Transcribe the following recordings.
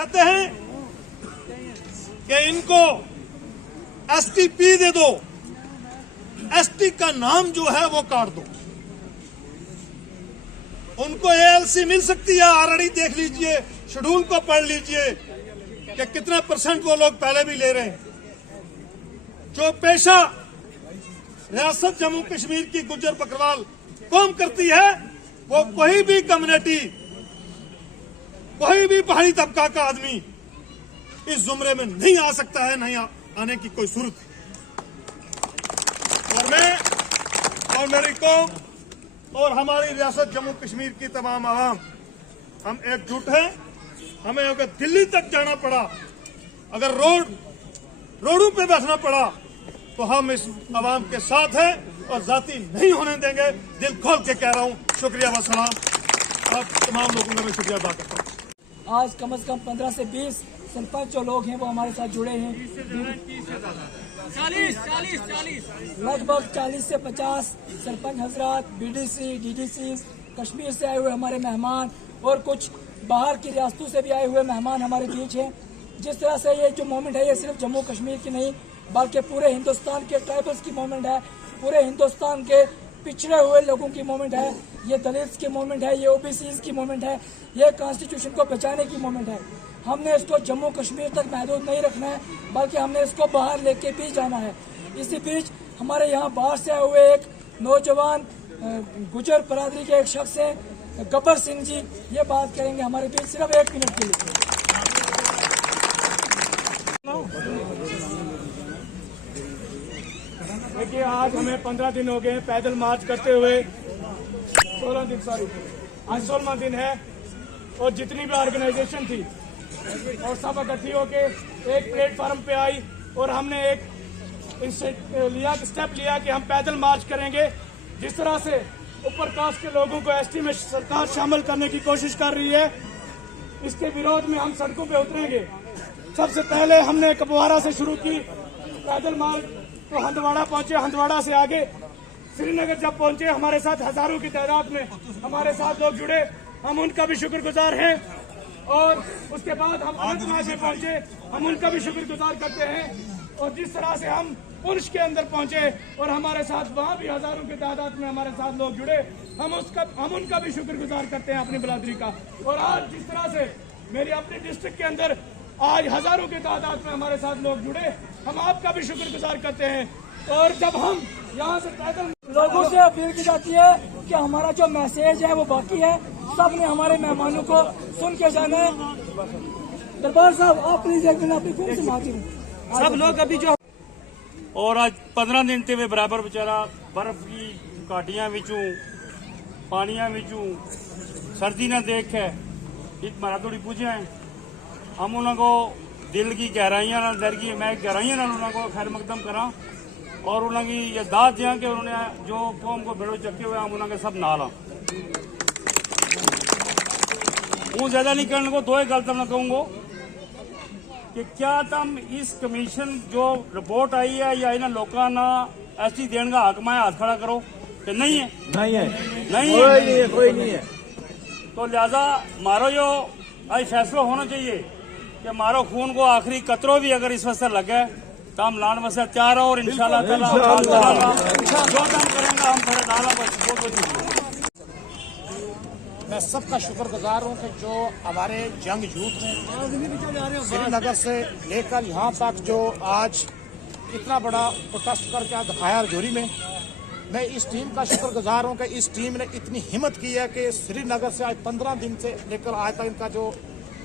कहते हैं कि इनको एसटीपी दे दो, एसटी का नाम जो है वो काट दो। उनको एएलसी मिल सकती है, ऑलरेडी देख लीजिए, शेड्यूल को पढ़ लीजिए कि कितना % वो लोग पहले भी ले रहे हैं। जो पेशा रियासत जम्मू कश्मीर की गुज्जर बकरवाल कौम करती है, वो कोई भी कम्युनिटी, कोई भी पहाड़ी तबका का आदमी इस जुमरे में नहीं आ सकता है, नहीं आने की कोई सूरत है। और मैं और मेरी कौम और हमारी रियासत जम्मू कश्मीर की तमाम आवाम, हम एकजुट हैं। हमें अगर दिल्ली तक जाना पड़ा, अगर रोडों पे बैठना पड़ा, तो हम इस आवाम के साथ हैं और जाति नहीं होने देंगे। दिल खोल के कह रहा हूं। शुक्रिया व सलाम। आप तमाम लोगों का मैं शुक्रिया अदा करता हूं। आज कम से कम 15 से 20 सरपंच जो लोग हैं वो हमारे साथ जुड़े हैं। 40 लगभग 40 से 50 सरपंच हजरात, बीडीसी, डीडीसी, कश्मीर से आए हुए हमारे मेहमान और कुछ बाहर की रियासतों से भी आए हुए मेहमान हमारे बीच हैं। जिस तरह से ये जो मूवमेंट है, ये सिर्फ जम्मू कश्मीर की नहीं बल्कि पूरे हिंदुस्तान के ट्राइबल्स की मूवमेंट है, पूरे हिंदुस्तान के पिछड़े हुए लोगों की मूवमेंट है, ये दलित्स की मूवमेंट है, ये ओबीसीज की मूवमेंट है, ये कॉन्स्टिट्यूशन को बचाने की मूवमेंट है। हमने इसको जम्मू कश्मीर तक महदूद नहीं रखना है, बल्कि हमने इसको बाहर लेके भी जाना है। इसी बीच हमारे यहाँ बाहर से आए हुए एक नौजवान गुजर बरादरी के एक शख्स है, गब्बर सिंह जी, ये बात करेंगे हमारे बीच सिर्फ 1 मिनट के लिए। देखिए, आज हमें 15 दिन हो गए पैदल मार्च करते हुए। 16 दिन, सॉरी, आज 16वां दिन है। और जितनी भी ऑर्गेनाइजेशन थी और सब इकट्ठी होके एक प्लेटफार्म पे आई और हमने एक स्टेप लिया कि हम पैदल मार्च करेंगे। जिस तरह से ऊपर कास्ट के लोगों को एसटी में सरकार शामिल करने की कोशिश कर रही है, इसके विरोध में हम सड़कों पे उतरेंगे। सबसे पहले हमने कपवारा से शुरू की पैदल मार्च, तो हंदवाड़ा पहुंचे, हंदवाड़ा से आगे श्रीनगर जब पहुंचे, हमारे साथ हजारों की तादाद में हमारे साथ लोग जुड़े, हम उनका भी शुक्रगुजार हैं। और उसके बाद हम अनंतनाग में पहुंचे, हम उनका भी शुक्रगुजार करते हैं। और जिस तरह से हम पुंछ के अंदर पहुंचे और हमारे साथ वहां भी हजारों की तादाद में हमारे साथ लोग जुड़े, हम उनका भी शुक्रगुजार करते हैं अपनी बरादरी का। और आज जिस तरह से मेरी अपनी डिस्ट्रिक्ट के अंदर आज हजारों की तादाद में हमारे साथ लोग जुड़े, हम आपका भी शुक्रगुजार करते हैं। और जब हम यहाँ से पैदल लोगों से अपील की जाती है कि हमारा जो मैसेज है वो बाकी है, सब ने हमारे मेहमानों को सुन के जाना है। दरबार साहब, आप प्लीज एक मिनट अपनी कौन सी मांगी सब लोग अभी जो। और आज 15 दिन ते बराबर बेचारा बर्फ की घाटियां विचों, पानियां विचों सर्दी ना देख के इत मारा थोड़ी पूछे हैं। हम उनको दिल की गहराइयां ना दर की मैं गहराइयां ना उनको खैर मकदम करा और उन्होंने ये दाद दिया कि उन्होंने जो कौम को बेड़ो चके हुए हम उन्होंने सब नाला वो ज्यादा नहीं करने को। 2 गल मैं कहूंगा कि क्या तुम इस कमीशन जो रिपोर्ट आई है या इन लोगों ना एसटी देने का हक में हाथ खड़ा करो कि नहीं है? नहीं है, नहीं है, कोई नहीं है। तो लिहाजा मारो जो आज फैसला होना चाहिए कि मारो खून को आखिरी कतरो भी अगर इस वक्त लगे तो हम लान वैसे तैयार हो। और इंशाल्लाह ताला जो काम करेंगे हम बड़े डाला। बहुत मैं सबका शुक्रगुजार हूँ कि जो हमारे जंग यूथ ने श्रीनगर से लेकर यहाँ तक जो आज इतना बड़ा प्रोटेस्ट करके दिखाया रजौरी में, मैं इस टीम का शुक्रगुजार हूँ कि इस टीम ने इतनी हिम्मत की है कि श्रीनगर से आज 15 दिन से लेकर आज तक इनका जो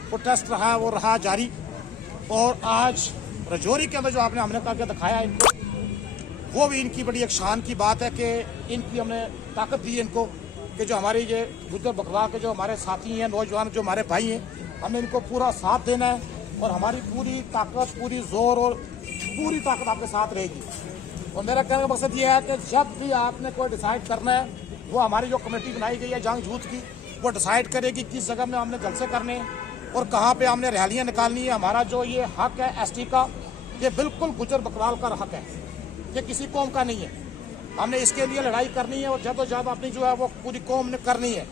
प्रोटेस्ट रहा है वो रहा जारी। और आज रजौरी के अंदर जो आपने हमने करके दिखाया इनको, वो भी इनकी बड़ी एक शान की बात है कि इनकी हमने ताकत दी इनको कि जो हमारे ये गुज्जर बकरवाल के जो हमारे साथी हैं, नौजवान जो हमारे भाई हैं, हमने इनको पूरा साथ देना है और हमारी पूरी ताकत, पूरी जोर और पूरी ताकत आपके साथ रहेगी। और मेरा कहने का मकसद ये है कि जब भी आपने कोई डिसाइड करना है, वो हमारी जो कमेटी बनाई गई है जंग यूथ की, वो डिसाइड करेगी किस जगह में हमने जलसे करने हैं और कहाँ पे हमने रैलियाँ निकालनी है। हमारा जो ये हक है एसटी का, ये बिल्कुल गुज्जर बकरवाल का हक है, ये किसी कौम का नहीं है। हमने इसके लिए लड़ाई करनी है और जदोजहद अपनी जो है वो पूरी कौम ने करनी है।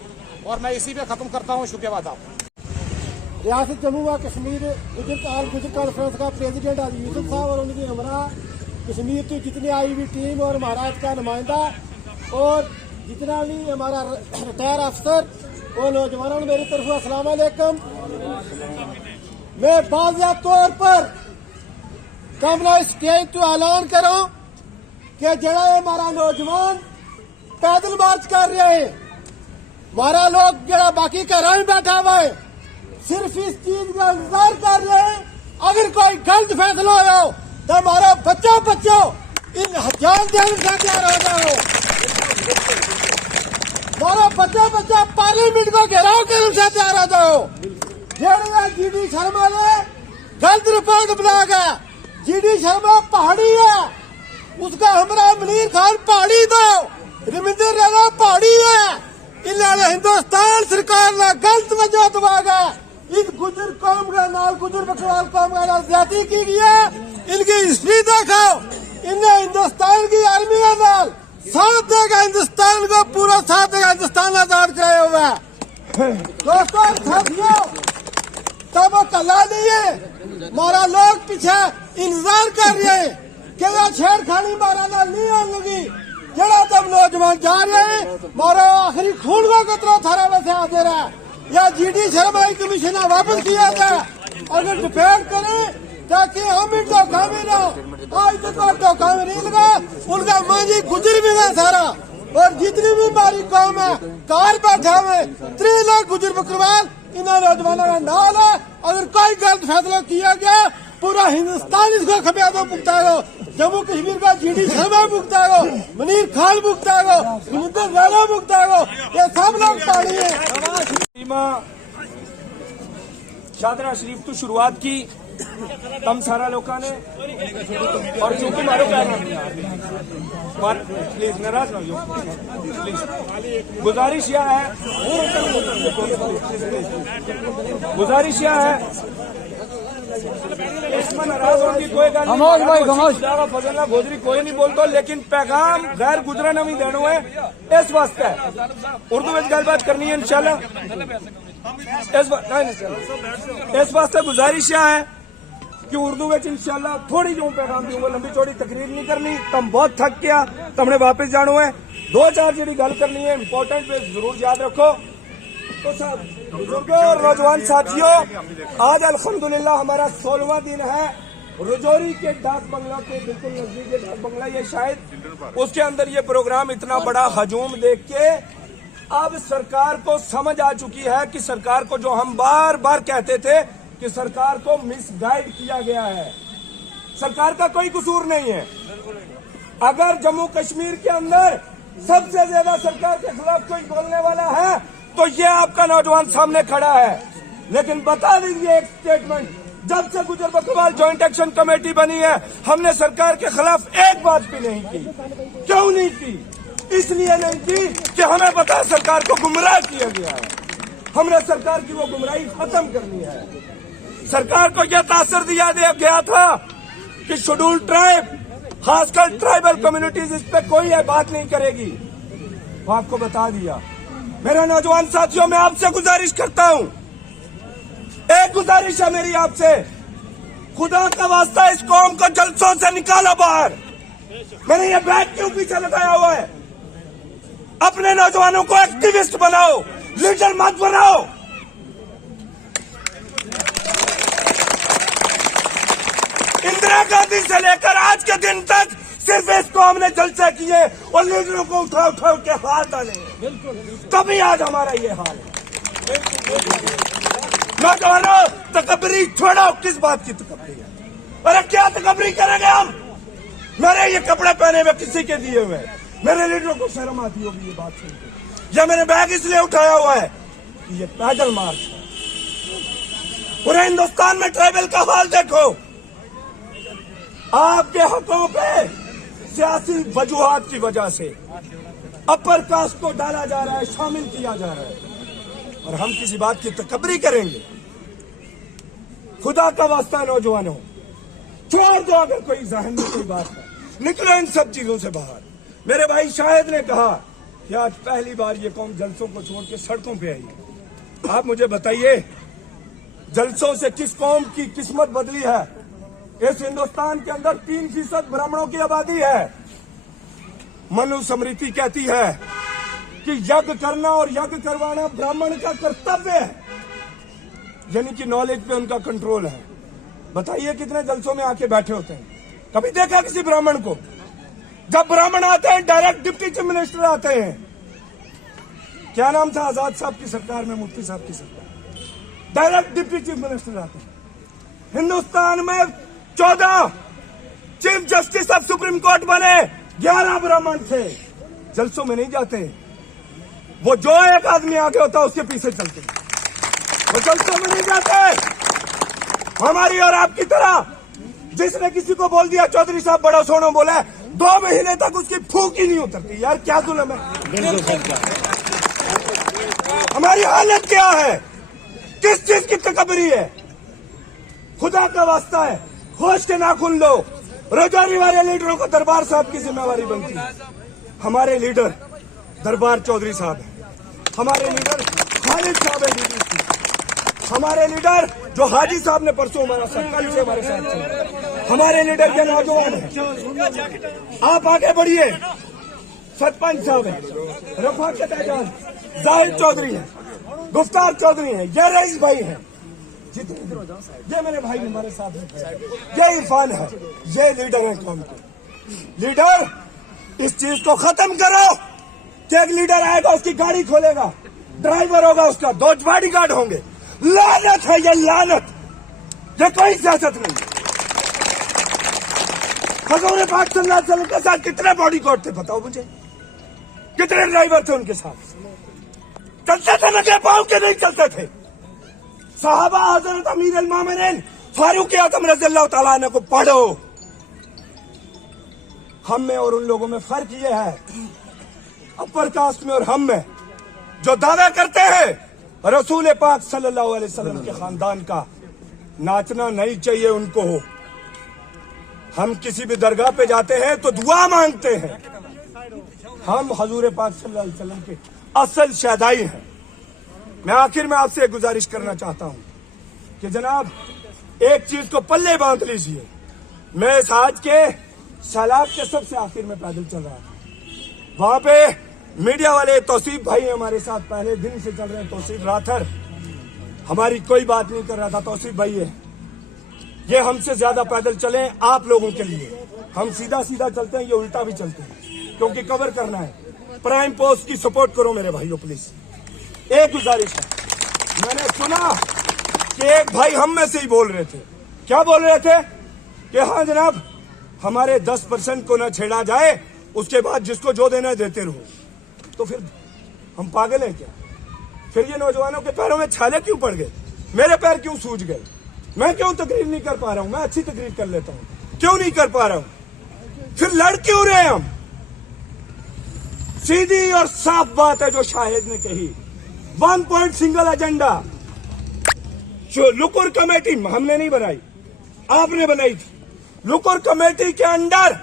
और मैं इसी पे खत्म करता हूँ। शुक्रिया। रियासत जम्मू व कश्मीर गुजर कॉन्फ्रेंस का प्रेसिडेंट आज यूसुफ साहब और उनकी हमरा कश्मीर की जितनी आई हुई टीम और महाराष्ट्र का नुमाइंदा और जितना भी हमारा रिटायर अफसर और नौजवानों ने मेरी तरफ अस्सलाम वालेकुम। मैं बाज़िया तौर पर कमला स्टेज तो ऐलान करूं कि जड़ा हमारा नौजवान पैदल मार्च कर रहे हैं, हमारा लोग जड़ा बाकी घर में बैठा हुआ है सिर्फ इस चीज का इंतजार कर रहे हैं अगर कोई गलत फैसला हो तो हमारा बच्चों इन जान देने से तैयार हो जाओ। हमारा बच्चा पार्लियामेंट को घेराव करने से तैयार हो जाओ। जेड़ा जीडी शर्मा ने गलत रिपोर्ट बनाया, जीडी शर्मा पहाड़ी है, उसका हमारा मुनीर खान पहाड़ी दो, रविंदर राणा पहाड़ी है। इन्होंने हिंदुस्तान सरकार ने गलत वजह दबाया, इस गुजर कौम के नाल गुजर बकरवाल कौम का ज्यादा की गई है। इनकी हिस्ट्री देखो, इन्हें हिंदुस्तान की आर्मी का नाल साथ देगा, हिंदुस्तान को पूरा साथ देगा, हिंदुस्तान आजाद कराया हुआ है। दोस्तों साथियों, तब वो कला नहीं है, हमारा लोग पीछे इंतजार कर रहे हैं कि यह छेड़खानी हमारा नाल नहीं होने लगी। जरा तब नौजवान जा रहे हैं, हमारा आखिरी खून का कतरा थारा में से आ दे रहा है। या जीडी शर्मा कमीशन वापस किया जाए, अगर डिफेंड करें ताकि हम भी धोखा में ना आज तक धोखा में नहीं लगा। उनका मांझी गुजर भी गया सारा, और जितनी भी हमारी कौम है कार बैठा हुए 3 लाख गुजर बकरवाल इन नौजवानों का नाल है। अगर कोई गलत फैसला किया गया पूरा हिंदुस्तान इसको खमियाजा भुगताएगा। जम्मू कश्मीर का जीडी शर्मा भुगताएगा, मुनीर खान भुगताएगा, रविंदर राणा भुगताएगा, ये सब लोग पहाड़ी है। शादरा शरीफ तो शुरुआत की तम सारा लोगों ने, और चूंकि मारो प्लीज नाराज ना हो, प्लीज गुजारिश यह है इसमें नाराज होने की कोई गल नहीं, फजला गोजरी कोई नहीं बोलता, लेकिन पैगाम गैर गुजरा नहीं देना है। इस वास्ते उर्दू में गलबात करनी है इंशाल्लाह। इस वास्ते गुजारिश है कि उर्दू में इंशाल्लाह थोड़ी जो पैगाम दूंगा, लंबी चौड़ी तकरीर नहीं करनी। तुम बहुत थक गया, तुमने वापस जाना है। 2-4 जी गल करनी है, इंपॉर्टेंट पे जरूर याद रखो। तो बुजुर्गों और नौजवान साथियों, आज अल्हम्दुलिल्लाह हमारा 16वां दिन है। रजौरी के डाक बंगला के बिल्कुल नजदीक डाक बंगला, ये शायद उसके अंदर ये प्रोग्राम इतना बड़ा हजूम देख के अब सरकार को समझ आ चुकी है कि सरकार को जो हम बार बार कहते थे कि सरकार को मिसगाइड किया गया है। सरकार का कोई कसूर नहीं है। अगर जम्मू कश्मीर के अंदर सबसे ज्यादा सरकार के खिलाफ कोई बोलने वाला है तो ये आपका नौजवान सामने खड़ा है। लेकिन बता दीजिए एक स्टेटमेंट, जब से गुजर बकरवाल ज्वाइंट एक्शन कमेटी बनी है हमने सरकार के खिलाफ एक बात भी नहीं की। क्यों नहीं की? इसलिए नहीं की कि हमें पता है सरकार को गुमराह किया गया है। हमने सरकार की वो गुमराही खत्म करनी है। सरकार को यह तासर दिया गया था कि शेड्यूल ट्राइब, खासकर ट्राइबल कम्युनिटीज, इस पे कोई बात नहीं करेगी। आपको बता दिया। मेरे नौजवान साथियों, मैं आपसे गुजारिश करता हूं, एक गुजारिश है मेरी आपसे, खुदा का वास्ता इस कौम को जलसों से निकालो बाहर। मैंने ये बैग क्यों पीछे लगाया हुआ है? अपने नौजवानों को एक्टिविस्ट बनाओ, लीडर मत बनाओ। इंदिरा गांधी से लेकर आज के दिन तक सिर्फ इस कौम ने जलसे किए और लीडरों को उठा उठा के हाथ डाले, तभी आज हमारा ये हाल है। नौजवानों, तकबरी छोड़ो। किस बात की तकबरी है? अरे क्या तकबरी करेंगे हम? मेरे ये कपड़े पहने हुए किसी के दिए हुए, मेरे लीडरों को शर्म आती होगी ये बात सुनकर। या मैंने बैग इसलिए उठाया हुआ है कि ये पैदल मार्च है। पूरे हिंदुस्तान में ट्राइबल का हाल देखो। आपके हकों पे सियासी वजूहात की वजह से अपर कास्ट को डाला जा रहा है, शामिल किया जा रहा है, और हम किसी बात की तकबरी करेंगे? खुदा का वास्ता नौजवानों, छोड़ दो अगर कोई जहन में कोई बात है, निकलो इन सब चीजों से बाहर। मेरे भाई शाहिद ने कहा कि आज पहली बार ये कौम जलसों को छोड़ के सड़कों पे आई। आप मुझे बताइए, जलसों से किस कौम की किस्मत बदली है। इस हिंदुस्तान के अंदर 3% ब्राह्मणों की आबादी है। मनुस्मृति कहती है कि यज्ञ करना और यज्ञ करवाना ब्राह्मण का कर्तव्य है, यानी कि नॉलेज पे उनका कंट्रोल है। बताइए कितने जलसों में आके बैठे होते हैं, कभी देखा किसी ब्राह्मण को? जब ब्राह्मण आते हैं डायरेक्ट डिप्टी चीफ मिनिस्टर आते हैं। क्या नाम था आजाद साहब की सरकार में, मुफ्ती साहब की सरकार, डायरेक्ट डिप्टी चीफ मिनिस्टर आते हैं। हिंदुस्तान में 14 chief justice of supreme court बने, 11 ब्राह्मण थे। जलसों में नहीं जाते, वो जो एक आदमी आगे होता है उसके पीछे चलते, वो जलसों में नहीं जाते। हमारी और आपकी तरह जिसने किसी को बोल दिया चौधरी साहब बड़ा सोना बोला, 2 महीने तक उसकी फूक ही नहीं उतरती। यार क्या जुल्म है, हमारी हालत क्या है, किस चीज की तकबरी है। खुदा का वास्ता है, होश के नाखून लो। रजौरी वाले लीडरों को दरबार साहब की जिम्मेवारी बनती है। हमारे लीडर दरबार चौधरी साहब है, हमारे लीडर खालिद साहब है DDC, हमारे लीडर जो हाजी साहब ने परसों हमारा साथ, कल से हमारे साथ चले, हमारे लीडर के नौजवान है। आप आगे बढ़िए, सरपंच साहब है, रफाकत एजाज, जाहिद चौधरी है, गुफ्तार चौधरी है, ये रईस भाई है, ये मेरे भाई हमारे साथ हैं, ये इरफान है, ये लीडर है कौम के। लीडर, इस चीज को खत्म करो कि एक लीडर आएगा उसकी गाड़ी खोलेगा, ड्राइवर होगा उसका, 2 बॉडीगार्ड होंगे। लानत है ये, लानत, ये कोई सियासत नहीं। हजूर पाक सल्लल्लाहु अलैहि वसल्लम के साथ कितने बॉडीगार्ड थे बताओ मुझे, कितने ड्राइवर थे उनके साथ? चलते थे नंगे पांव के नहीं चलते थे। साहबा हजरत अमीर अल मोमिनीन फारूक आजम रज़ियल्लाहु तआला अन्हु को पढ़ो। हम में और उन लोगों में फर्क ये है, अपर कास्ट में और हम में, जो दावा करते हैं रसूल पाक सल्लल्लाहु अलैहि वसल्लम के खानदान का, नाचना नहीं चाहिए उनको हो। हम किसी भी दरगाह पे जाते हैं तो दुआ मांगते हैं। हम हजूर पाक सल्लल्लाहु अलैहि वसल्लम के असल शहदाई हैं। मैं आखिर में आपसे एक गुजारिश करना चाहता हूं कि जनाब एक चीज को पल्ले बांध लीजिए। मैं इस आज के सैलाब के सबसे आखिर में पैदल चल रहा था, वहां पे मीडिया वाले तौसीफ भाई हमारे साथ पहले दिन से चल रहे हैं, तौसीफ राथर, हमारी कोई बात नहीं कर रहा था। तौसीफ भाई है, ये हमसे ज्यादा पैदल चले आप लोगों के लिए, हम सीधा सीधा चलते हैं, ये उल्टा भी चलते हैं क्योंकि कवर करना है। प्राइम पोस्ट की सपोर्ट करो मेरे भाइयों प्लीज। एक गुजारिश है, मैंने सुना कि एक भाई हम में से ही बोल रहे थे, क्या बोल रहे थे कि हाँ जनाब हमारे 10% को न छेड़ा जाए, उसके बाद जिसको जो देना है देते रहो। तो फिर हम पागल हैं क्या? फिर ये नौजवानों के पैरों में छाले क्यों पड़ गए? मेरे पैर क्यों सूज गए? मैं क्यों तकरीर नहीं कर पा रहा हूं? मैं अच्छी तकरीर कर लेता हूं, क्यों नहीं कर पा रहा हूं? फिर लड़ क्यों रहे हम? सीधी और साफ बात है जो शाहिद ने कही, 1 पॉइंट सिंगल एजेंडा। जो लुकुर कमेटी हमने नहीं बनाई, आपने बनाई थी। लुकुर कमेटी के अंडर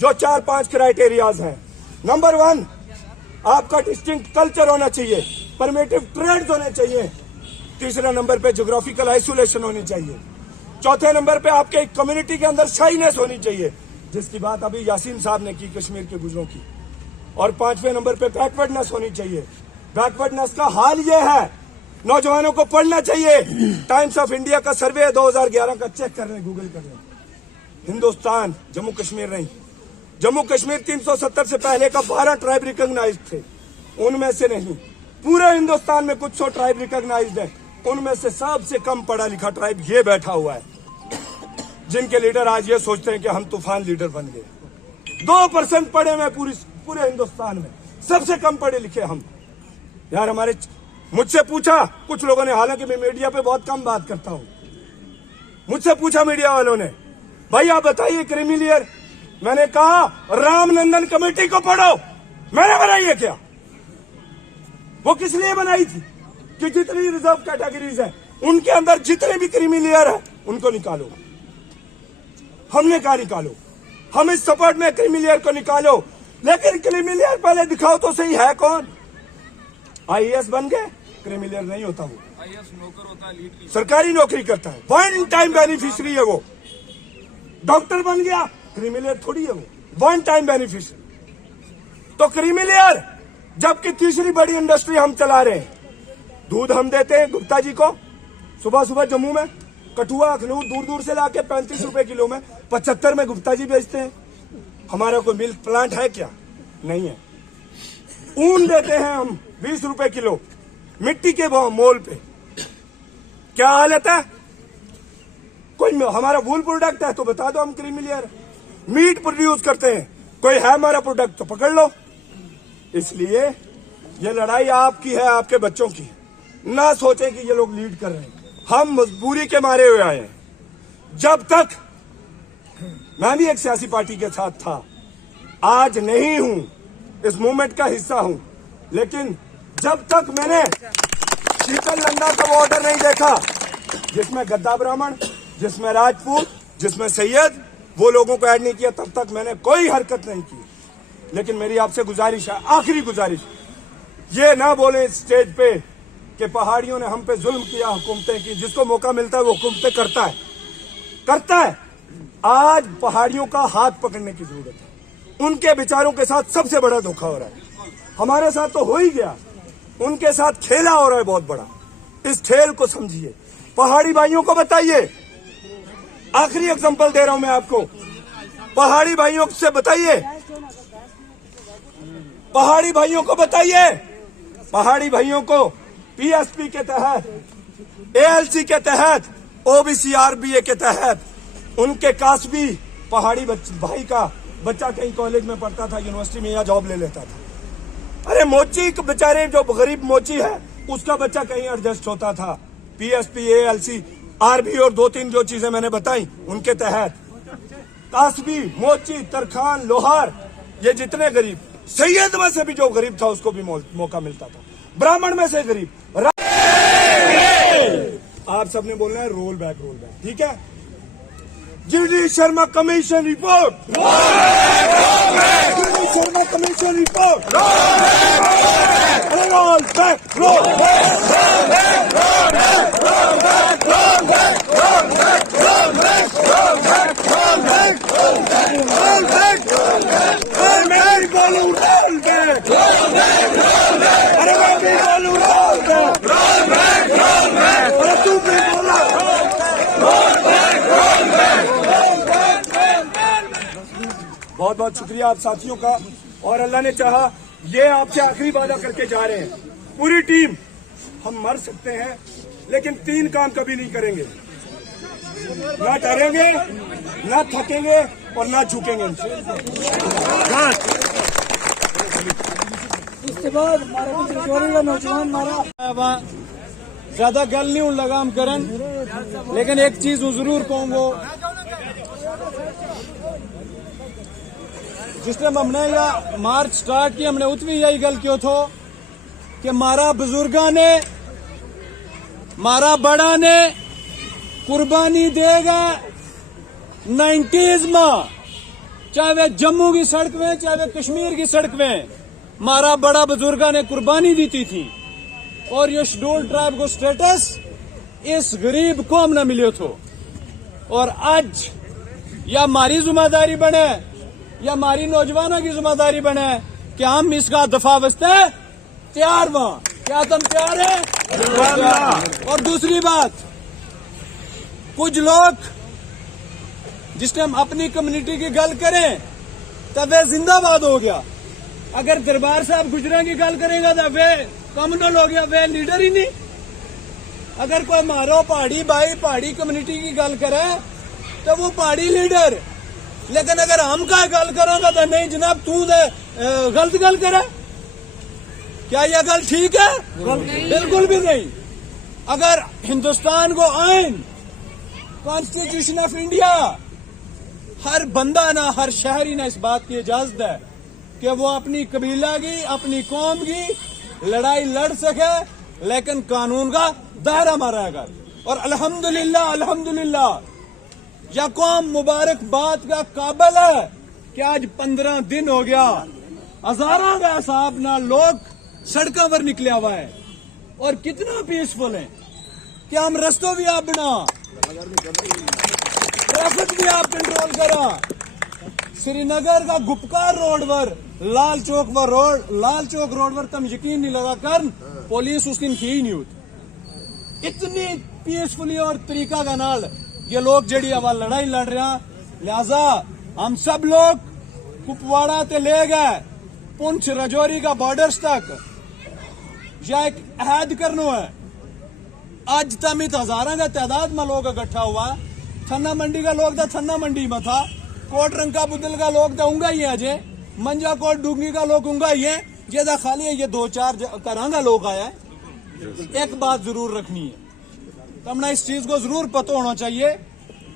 जो 4-5 क्राइटेरियाज हैं, नंबर 1 आपका डिस्टिंक्ट कल्चर होना चाहिए, परमिटिव ट्रेड्स होने चाहिए। तीसरे नंबर पे ज्योग्राफिकल आइसोलेशन होनी चाहिए। चौथे नंबर पे आपके एक कम्युनिटी के अंदर शाइनेस होनी चाहिए, जिसकी बात अभी यासीन साहब ने की कश्मीर के गुजरों की। और 5वें नंबर पे बैकवर्डनेस होनी चाहिए। बैकवर्डनेस का हाल ये है, नौजवानों को पढ़ना चाहिए। टाइम्स ऑफ इंडिया का सर्वे 2011 का चेक कर लें, गूगल कर लें। हिंदुस्तान, जम्मू कश्मीर नहीं, जम्मू कश्मीर 370 से पहले का 12 ट्राइब रिकॉग्नाइज्ड थे, उनमें से नहीं। पूरे हिंदुस्तान में कुछ 100 ट्राइब रिकॉग्नाइज्ड है, उनमें से सबसे कम पढ़ा लिखा ट्राइब ये बैठा हुआ है, जिनके लीडर आज ये सोचते हैं कि हम तूफान लीडर बन गए। 2% पढ़े हुए पूरे हिंदुस्तान में, सबसे कम पढ़े लिखे हम। यार हमारे, मुझसे पूछा कुछ लोगों ने, हालांकि मैं मीडिया पे बहुत कम बात करता हूं, मुझसे पूछा मीडिया वालों ने, भाई आप बताइए क्रीमी लेयर। मैंने कहा रामनंदन कमेटी को पढ़ो। मैंने बनाई है क्या? वो किस लिए बनाई थी कि जितनी रिजर्व कैटेगरीज है उनके अंदर जितने भी क्रीमी लेयर है उनको निकालो। हमने कहा निकालो, हम इस सपोर्ट में क्रीमी लेयर को निकालो, लेकिन क्रीमी लेयर पहले दिखाओ तो सही है कौन। IAS बन गए, क्रिमिलियर नहीं होता, वो नौकर होता है, सरकारी नौकरी करता है, वन टाइम बेनिफिशियरी है वो। डॉक्टर बन गया, क्रिमिलियर थोड़ी है वो, वन टाइम बेनिफिशियरी। तो क्रिमिलियर, जबकि तीसरी बड़ी इंडस्ट्री हम चला रहे हैं। दूध हम देते हैं गुप्ता जी को सुबह सुबह जम्मू में, कठुआ अखनूर दूर दूर से लाके 35 रुपए किलो में, 75 में गुप्ता जी बेचते हैं। हमारा कोई मिल्क प्लांट है क्या? नहीं है। ऊन देते हैं हम 20 रुपए किलो, मिट्टी के मोल पे। क्या हालत है? कोई हमारा वूल प्रोडक्ट है तो बता दो हम क्रिमिलियर। मीट प्रोड्यूस करते हैं, कोई है हमारा प्रोडक्ट तो पकड़ लो। इसलिए ये लड़ाई आपकी है, आपके बच्चों की। ना सोचे कि ये लोग लीड कर रहे हैं, हम मजबूरी के मारे हुए आए हैं। जब तक मैं भी एक सियासी पार्टी के साथ था, आज नहीं हूं, इस मूवमेंट का हिस्सा हूं, लेकिन जब तक मैंने शीतल नंदा का ऑर्डर नहीं देखा जिसमें गद्दा ब्राह्मण, जिसमें राजपूत, जिसमें सैयद, वो लोगों को ऐड नहीं किया, तब तक मैंने कोई हरकत नहीं की। लेकिन मेरी आपसे गुजारिश है, आखिरी गुजारिश, ये ना बोले स्टेज पे कि पहाड़ियों ने हम पे जुल्म किया, हुकूमतें की। जिसको मौका मिलता है वो हुकूमतें करता है। आज पहाड़ियों का हाथ पकड़ने की जरूरत है। उनके विचारों के साथ सबसे बड़ा धोखा हो रहा है। हमारे साथ तो हो ही गया, उनके साथ खेला हो रहा है बहुत बड़ा। इस खेल को समझिए, पहाड़ी भाइयों को बताइए। आखिरी एग्जांपल दे रहा हूं मैं आपको, पहाड़ी भाइयों से बताइए, पहाड़ी भाइयों को बताइए, पहाड़ी भाइयों को पीएसपी के तहत, एएलसी के तहत, ओबीसी आरबीए के तहत, उनके कासबी पहाड़ी भाई का बच्चा कहीं कॉलेज में पढ़ता था, यूनिवर्सिटी में या जॉब ले लेता था। अरे मोची बेचारे जो गरीब मोची है, उसका बच्चा कहीं एडजस्ट होता था। पीएसपी, एएलसी, आरबी और 2-3 जो चीजें मैंने बताई, उनके तहत कासबी, मोची, तरखान, लोहार, ये जितने गरीब, सैयद में से भी जो गरीब था उसको भी मौका मिलता था, ब्राह्मण में से गरीब। आप सबने बोलना है रोल बैक, ठीक है? GD Sharma commission report, GD Sharma commission report, roll back, roll बहुत बहुत शुक्रिया आप साथियों का। और अल्लाह ने चाहा, ये आपसे आखिरी वादा करके जा रहे हैं, पूरी टीम। हम मर सकते हैं लेकिन 3 काम कभी नहीं करेंगे, ना डरेंगे, ना थकेंगे और ना झुकेंगे। इसके बाद हमारा नौजवान मारा ज्यादा गल नहीं हूं लगाम करन, लेकिन एक चीज जरूर कहूंगा, जिस टाइम हमने या मार्च स्टार्ट की, हमने उतनी यही गल क्यों थो कि मारा बुजुर्गा ने, मारा बड़ा ने कुर्बानी देगा 90s में, चाहे वे जम्मू की सड़क में, चाहे वे कश्मीर की सड़क में, मारा बड़ा बुजुर्गा ने कुर्बानी दी थी। और ये शेड्यूल्ड ट्राइब को स्टेटस इस गरीब कौम न मिले थो। और आज या हमारी जिम्मेदारी बने या हमारी नौजवानों की जिम्मेदारी बने कि हम इसका दफा वस्ते तैयार हुआ। क्या तुम तैयार है? और दूसरी बात, कुछ लोग जिस टाइम अपनी कम्युनिटी की गल करें तब वे जिंदाबाद हो गया, अगर दरबार साहब गुजरा की गल करेगा तो वे कम्युनल हो गया, वे लीडर ही नहीं। अगर कोई मारो पहाड़ी भाई पहाड़ी कम्युनिटी की गल करे तो वो पहाड़ी लीडर, लेकिन अगर हम का गल करोगे तो नहीं जनाब तू गलत गल करे। क्या यह गल ठीक है? बिल्कुल भी नहीं। अगर हिंदुस्तान को आइन, कॉन्स्टिट्यूशन ऑफ इंडिया, हर बंदा ना, हर शहरी ना इस बात की इजाजत है कि वो अपनी कबीला की, अपनी कौम की लड़ाई लड़ सके, लेकिन कानून का दायरा मारा है। और अल्हम्दुलिल्लाह अल्हम्दुलिल्लाह यह कौम मुबारकबाद का काबिल है कि आज 15 दिन हो गया, हजारों का हिसाब ना लोग सड़कों पर निकले हुआ है। और कितना पीसफुल है कि हम रस्तों भी आप बना, ट्रैफिक भी आप कंट्रोल करा। श्रीनगर का गुपकार रोड पर लाल चौक रोड पर तुम यकीन नहीं लगा कर पुलिस उस दिन थी नहीं होती। इतनी पीसफुली और तरीका का नाल ये लोग जड़ी हमारी लड़ाई लड़ रहे हैं। लिहाजा हम सब लोग कुपवाड़ा ते ले गए पुंछ राजौरी का बॉर्डर्स तक यह एक अहद करनो है। आज तमित हजारों का तादाद में लोग इकट्ठा हुआ। थन्ना मंडी का लोग तो थन्ना मंडी में था, कोट रंका बुदल का लोग तो उंगा ही है, अजय मंजा कोट डूंगी का लोग उंगा ही है, ये तो खाली है ये 2-4 तरह का लोग आया है। एक बात जरूर रखनी है, तमना इस चीज को जरूर पता होना चाहिए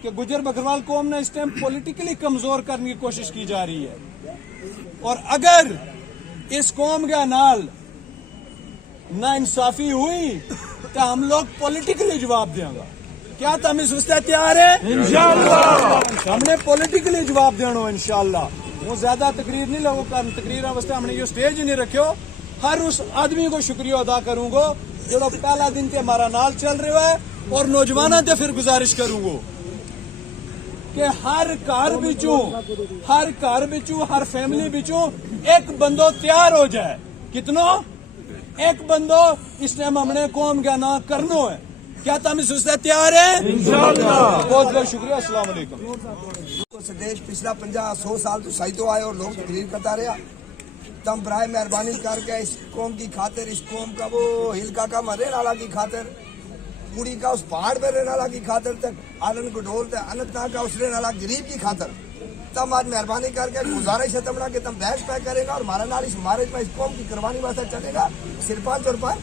कि गुजर बकरवाल कौम ने इस टाइम पॉलिटिकली कमजोर करने की कोशिश की जा रही है। और अगर इस कौम के नाल ना इंसाफी हुई तो हम लोग पॉलिटिकली जवाब देंगे। क्या तुम इस रिश्ते तैयार है? इंशाअल्लाह हमने पॉलिटिकली जवाब देना इंशाअल्लाह। वो ज्यादा तकरीर नहीं लोगों का तकरीर वास्ते हमने ये स्टेज ही नहीं रखियो। हर उस आदमी को शुक्रिया अदा करूंगा जो पहला दिन ते हमारा नाल चल रहा है, और नौजवानों से फिर गुजारिश करूंगा कि हर घर बिचू हर फैमिली बिचू एक बंदो तैयार हो जाए। कितनो? एक बंदो इस टाइम हमने कौम का ना करनो है। क्या तुम इस उससे तैयार है? इंशाअल्लाह। बहुत बहुत शुक्रिया। अस्सलाम वालेकुम। देश पिछला 50-100 साल तो सही तो आए और लोग तकरीर करता रहा। तम बराए मेहरबानी करके इस कौम की खातिर, इस कौम का वो हिलका का मरे नाला की खातिर, पुरी का उस पहाड़ पे रहने वाला की खातिर तक, आलन गुडोल तक अनंतनाग का उस रहने वाला गरीब की खातिर तम आज मेहरबानी करके गुजारिश है तमना कि तुम बैग पैक करेगा और हमारा नाल इस मारेज में इस कौम की कुर्बानी वास्ते चलेगा। सिरपांच और पांच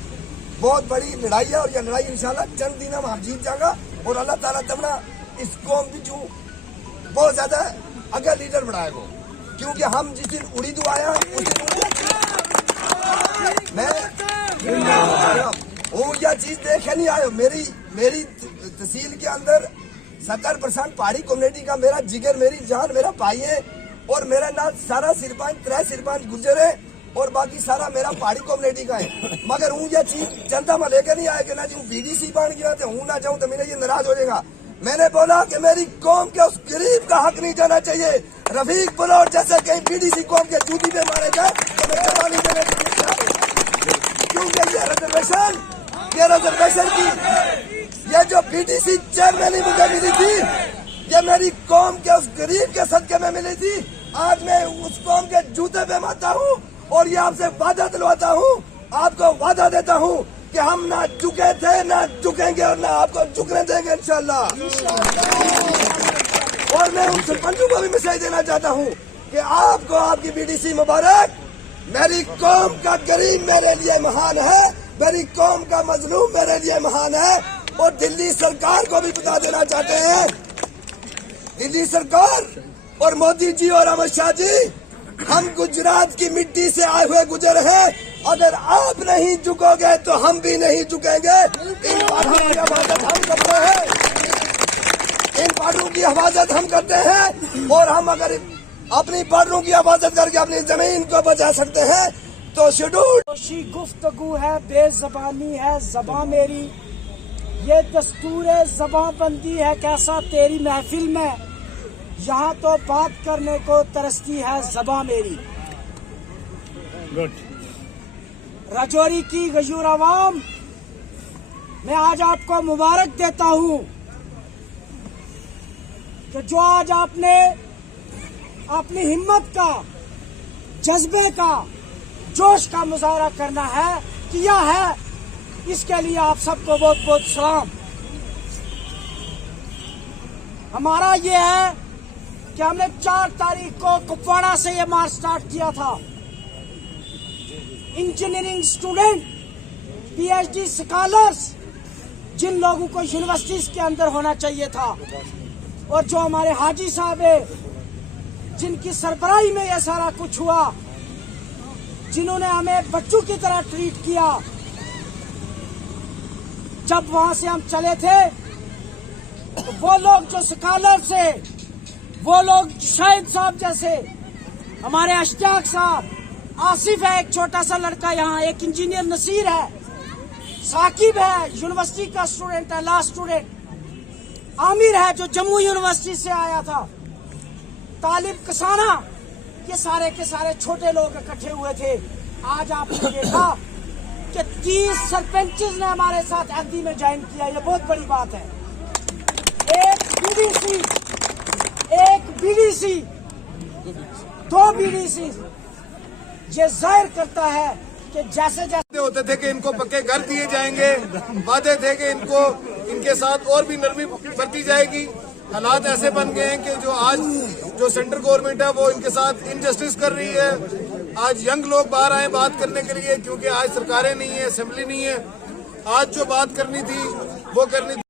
बहुत बड़ी लड़ाई है और यह लड़ाई इंशाल्लाह चंद दिनों में हम जीत जाएगा। और अल्लाह ताला तमना इस कौम की जो बहुत ज्यादा अगर लीडर बनाएगा, क्योंकि हम जिस दिन उड़ीदू आया उस दिन मैं वो यह चीज देखे नहीं आयो। मेरी तहसील के अंदर 70% पहाड़ी कम्युनिटी का मेरा जिगर, मेरी जान, मेरा भाई है। और मेरा नाम सारा सिरपंच 3 सिरपंच गुजर है और बाकी सारा मेरा पहाड़ी कम्युनिटी का है। मगर हूँ यह चीज जनता में लेकर नहीं आया कि ना जी बीडीसी बन गया तो हूँ ना जाऊँ तो मेरे ये नाराज हो जाएगा। मैंने बोला कि मेरी कौम के उस गरीब का हक नहीं जाना चाहिए। रफीक बलौर जैसे कहीं बीडीसी कौम के जूती पे मारे गए तो मैं जवानी देने क्योंकि ये रिजर्वेशन की ये जो बीडीसी चेयरमैन मुझे मिली थी, ये मेरी कौम के उस गरीब के सदके में मिली थी। आज मैं उस कौम के जूते पे मारता हूँ और ये आपसे वादा दिलवाता हूँ, आपको वादा देता हूँ कि हम ना झुके थे, ना झुकेंगे और ना आपको झुकने देंगे इंशाल्लाह। और मैं उन सरपंचों को भी मैसेज देना चाहता हूँ कि आपको आपकी बीडीसी मुबारक। मेरी कौम का गरीब मेरे लिए महान है, मेरी कौम का मजलूम मेरे लिए महान है। और दिल्ली सरकार को भी बता देना चाहते हैं, दिल्ली सरकार और मोदी जी और अमित शाह जी, हम गुजरात की मिट्टी से आए हुए गुजर हैं। अगर आप नहीं झुकोगे तो हम भी नहीं झुकेंगे। इन बातों की हिफाजत हम करते हैं, इन बातों की हिफाजत हम करते हैं। और हम अगर अपनी बातों की हिफाजत करके अपनी जमीन को बचा सकते हैं तो शेड्यूल गुफ्तगू है, बेजबानी है ज़बां मेरी, ये दस्तूर ज़बां बंदी है कैसा तेरी महफिल में, यहाँ तो बात करने को तरसती है ज़बां मेरी। राजौरी की गयूर आवाम, मैं आज आपको मुबारक देता हूँ कि जो आज आपने अपनी हिम्मत का, जज्बे का, जोश का मुजाहरा करना है, किया है, इसके लिए आप सबको बहुत बहुत सलाम। हमारा ये है कि हमने 4 तारीख को कुपवाड़ा से ये मार्च स्टार्ट किया था। इंजीनियरिंग स्टूडेंट, पीएचडी स्कॉलर्स, जिन लोगों को यूनिवर्सिटीज के अंदर होना चाहिए था, और जो हमारे हाजी साहब है जिनकी सरबराही में यह सारा कुछ हुआ, जिन्होंने हमें बच्चों की तरह ट्रीट किया। जब वहां से हम चले थे तो वो लोग जो स्कॉलर से, वो लोग शाहिद साहब जैसे, हमारे अश्तियाक साहब, आसिफ है एक छोटा सा लड़का यहाँ, एक इंजीनियर नसीर है, साकिब है, यूनिवर्सिटी का स्टूडेंट है, लॉ स्टूडेंट। आमिर है जो जम्मू यूनिवर्सिटी से आया था। तालिब कसाना, ये सारे के सारे छोटे लोग इकट्ठे हुए थे। आज आपने देखा कि 30 सरपंचेस ने हमारे साथ एमपी में ज्वाइन किया। ये बहुत बड़ी बात है। एक बीडीसी, 2 बीडीसी, ये जाहिर करता है कि जैसे जैसे होते थे कि इनको पक्के घर दिए जाएंगे, वादे थे कि इनको इनके साथ और भी नरमी बरती जाएगी। हालात ऐसे बन गए हैं कि जो आज जो सेंट्रल गवर्नमेंट है वो इनके साथ इनजस्टिस कर रही है। आज यंग लोग बाहर आए बात करने के लिए, क्योंकि आज सरकारें नहीं है, असेंबली नहीं है। आज जो बात करनी थी वो करनी थी।